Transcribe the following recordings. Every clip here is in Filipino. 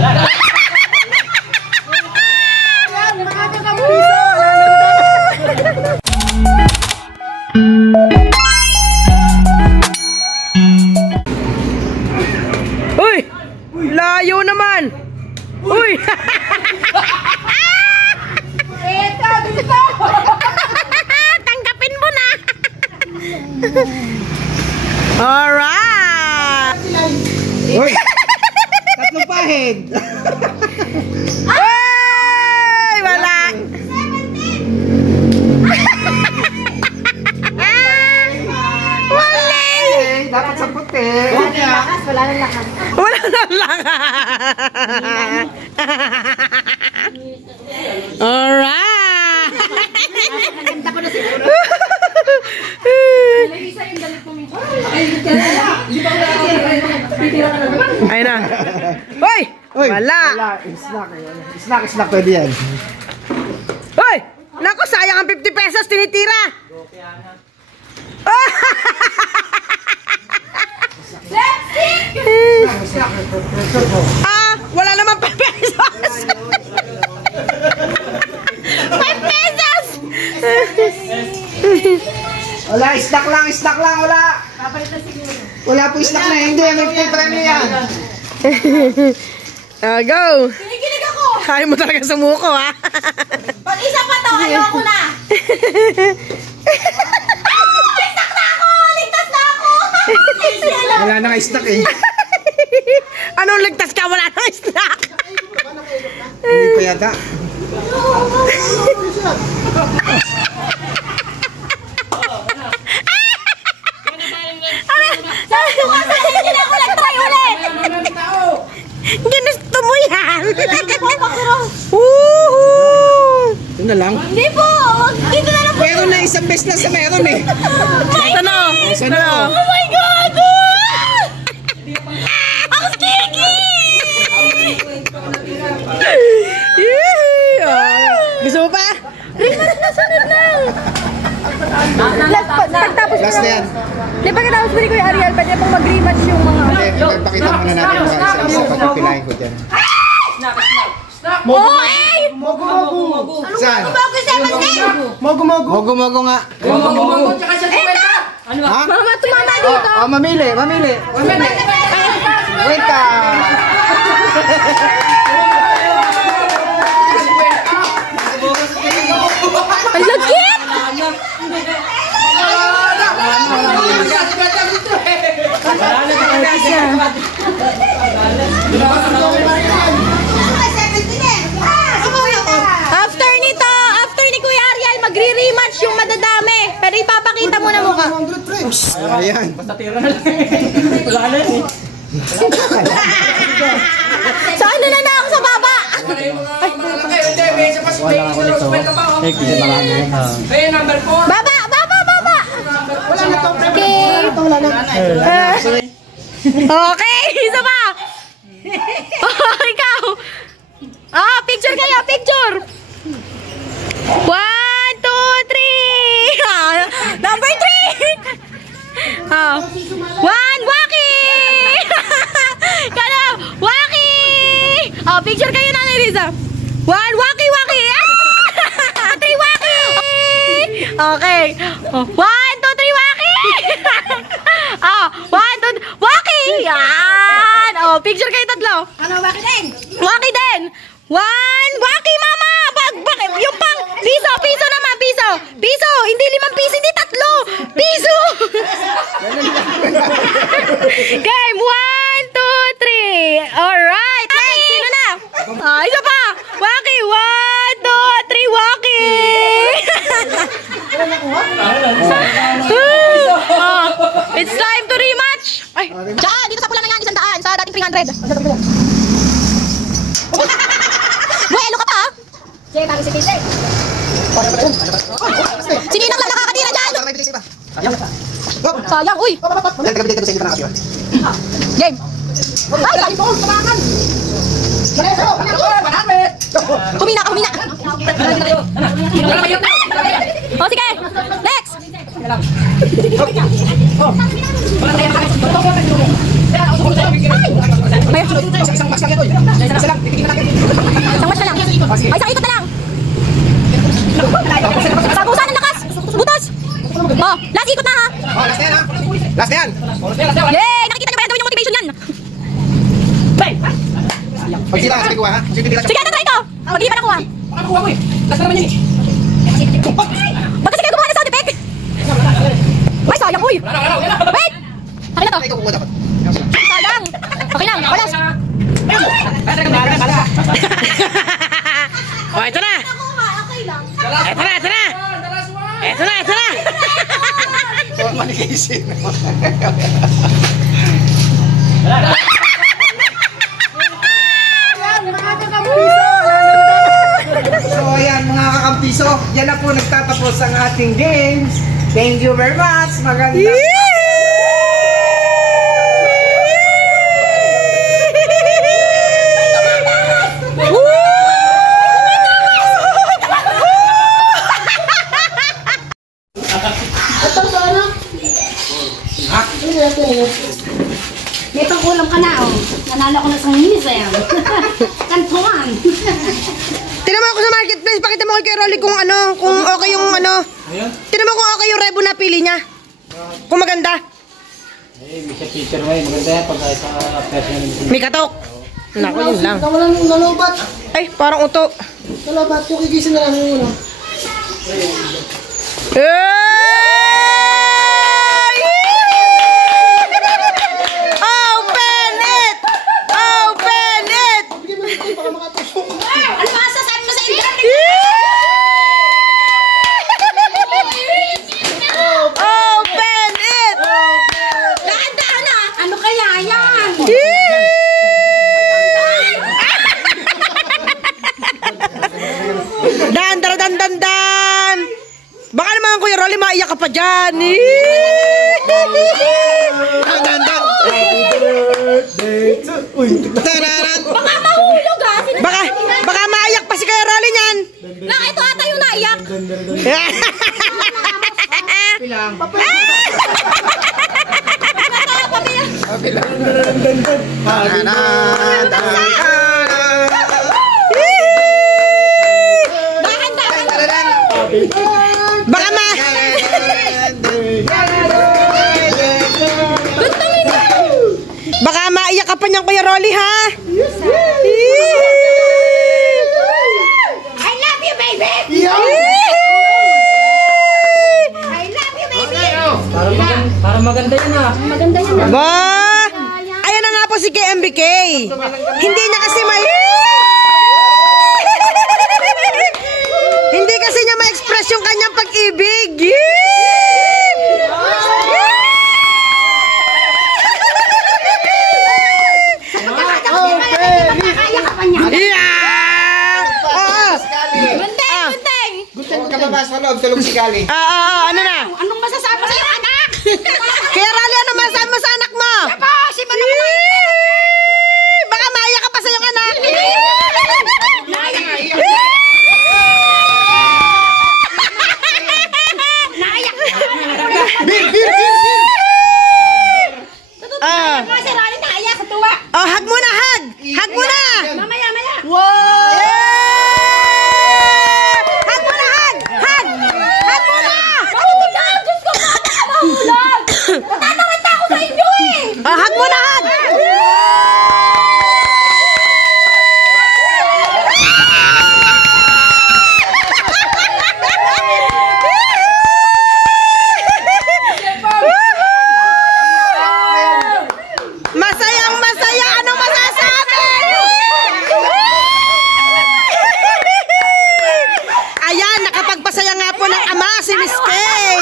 Uy! Layo naman! Uy! Eto, dito! Tanggapin mo na! Alright! Uy! Tatlong pahid! Ay! Wala! Dapat sa puti. Wala nang lakas. Wala nang lakas. Alright! Ganda ko na siguro. Nalisa yung dalit ko minsan. Ayun na. Uy! Wala! Snack pwede yan. Uy! Naku, sayang ang 50 pesos tinitira. Wala naman 5 pesos. 5 pesos. Wala, snack lang, wala. Wala po snack na, hindi, may premyo yan. Go. Kinikilig ako. Kaya mo talaga sumuko, ha? Pag isa pa to, ayoko na. May snack na ako! Ligtas na ako! Wala na nga snack eh. Anong ligtas ka? Wala nang snack. Hindi pa yata. Sabi ko kasi hindi na ako nag-try ulit! Ginusto mo yan. Ito na lang. Hindi po! Dito na lang po! Meron na isang beses lang sa meron eh. Ano? Oh my God! Ang sticky! Gusto mo pa? Nasunod na! Last na yan. Di ba katapos ko yung Ariel, pwede pang mag-rematch yung mga... Hindi, ipagpakita muna natin kung isa-isa pag pipilahin ko dyan. Oo eh! Saan? Mogo Mogo nga. Ha? Mama, tumama dito! Mamili. Wait ka. Ang lagkit! After ni Kuya Ariel, magre-rematch yung madadami. Pero ipapakita mo na mukha. Ayan. So ano na ako sa baba? Baba! Okay, isa pa. Ikaw. Picture kayo, picture. 1, 2, 3. Number 3. 1, Waki. Kala, Waki. Picture kayo na Liza. 1, Waki. 3, Waki. Okay. 1, 2, 3, Waki. 1, 2, Waki. Yan. Picture kayo tatlo. Ano, bakit din? Waki din. 1, Waki mama. Yung pang piso naman, piso. Hindi 5 piso, hindi 3 piso. Game 1, 2, 3. Alright. Next, sino na? Isa pa. Waki. 1, 2, 3, Waki. It's time to rematch. Ay, dyan, dito sa pula na yan, 100 sa dating 300. Buelo ka pa, ha? Sige, kami si Kate. Sininang lang nakakatira dyan. Sayang, uy. Game. Ay, sabi ko, kumakan. Humina. Sige, next. May Isang max lang yan, oy. Isa lang, titigil na lang. isang watch na lang. Ay, isang ikot na lang. Sagusan ng lakas. Butas. Oh, last ikot na ha. Oh, last na yan, ha? Last na yan. Yay! Nakikita niyo ba yan? Gawin yung motivation yan. Pag sila, sabi ko, ha? Sige, Sige, try ito. Hindi pa nakuha. Nakuha mo eh. Last na naman yan eh. Ba't kasi kayo gumawa ng sound effect? Ay, sayang, uy. Wait! Sabi na to. Ikaw kukuha dapat. Sayang. Okay lang, wala. Oh, ito na. Ito na, ito na. Ito na, ito na. So, manikisin. So ayan mga kakampiso, yan na po nagtatapos ang ating games. Thank you very much. Maganda. May pang-ulam ka na, oh. Nanalo ko na sa minis, ayan. Kantuan. Tinan mo ako sa marketplace, pakita mo kay Rolly kung ano, kung okay yung ano. Tinan mo kung okay yung rebo na pili niya. Kung maganda. Eh, may picture mo eh. Maganda yan pag sa personal. May katok. Naku, yun lang. Nawalan ng nalobat. Ay, parang uto. Nalobat. Yung kikisin na lang yung ulo. Open it! Open it! Bigyan mo yung baka makatusok. Ano ba sasabi mo sa internet? Open it! Daan-daan na. Ano kaya yan? Dan, dan, dan, dan, dan! Baka naman Kuya Rolly, maiyak ka pa dyan. Baka mahulog ha. Baka maiyak pa si Kuya Rolly niyan. Na, ito ata yung naiyak. Baka ma... Baka maiyak ka pa niyan Kuya Rolly, ha? I love you, baby! I love you, baby! Para maganda yan ah. Maganda yan. Ba! Ayan na nga po si KMBK. Hindi niya kasi may... Hindi kasi niya ma-express yung kanyang pag-ibig. Kaya ka pa niya. Gunteng! Huwag ka babas sa loob, tulog si Gali. Ano na? Anong masasabi mo sa iyong anak? Kaya Rolly, ano masasabi mo sa anak mo? Si Manong Baka maiyak ka pa sa iyong anak. naiyak. Mga si Ronnie naiyak sa tuwa. Oh, hug muna, hug! Hug muna! Mamaya. Hug muna, hug! Hug! Hug muna! Diyos ko, bata ka mahulog! Natataranta ako sa inyo eh! Oh, hug muna, hug! Masayang masaya! Anong masasabi? Ayan, nakapagpasaya nga po ng ama si Miss Kay.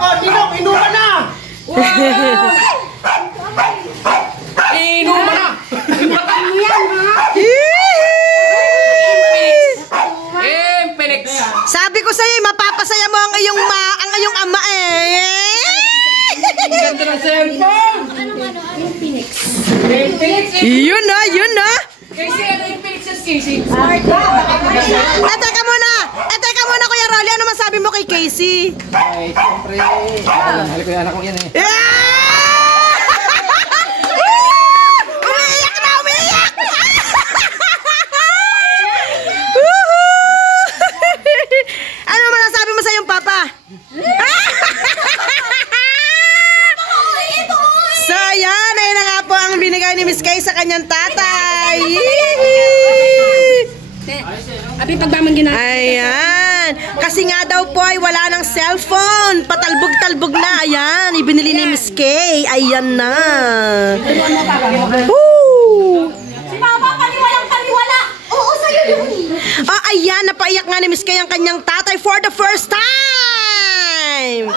Oh, Ninong, inuman na! Sabi ko sa'yo, mapapasaya mo ang iyong ama eh. Ganda ng cellphone! Yun na, yun na. Casey, ano yung Phoenix sa Casey? Teka muna Kuya Rolly, ano masabi mo kay Casey? Ay, siyempre. Mahal ko yung anak ko yan eh. Yeah! ni Miss Kay sa kanyang tatay. Abi pagbaman gina. Ayan. Kasi nga daw po ay wala ng cellphone. Patalbog-talbog na. Ayan. Ibinili ni Miss Kay. Ayan na. Woo! Si Mama paniwalang-paniwala. Oo, sa'yo yun. Ah, ayan. Napaiyak nga ni Miss Kay ang kanyang tatay for the first time.